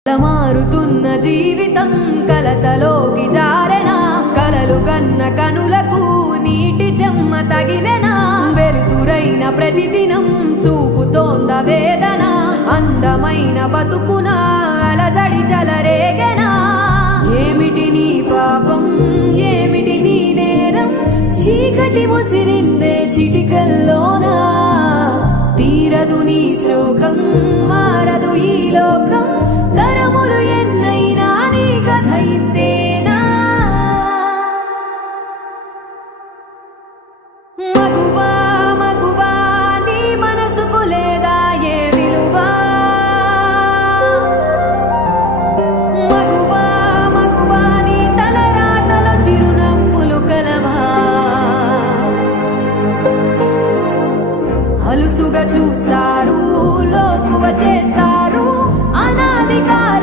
మారుతున్న జీవితం కలతలోకి జారెనా, కలలు కన్న కనులకు నీటి చెమ్మ తగిలెనా, వెలుతురైన ప్రతిదినం చూపుతోంద వేదన, అందమైన బతుకున అలజడి చలరేగెనా. ఏమిటి నీ పాపం, ఏమిటి నీ నేరం, చీకటి ముసిరిందే చిటికల్లోనా, తీరదు నీ శోకం, మారదు ఈ లోకం, తరములు ఎన్నైనా నీ కథ ఇంతేనా. మగువా మగువా నీ మనసుకు లేదా ఏ విలువా, మగువా మగువా నీ తలరాతలో చిరునవ్వులు కలవా, అలుసుగా చూస్తా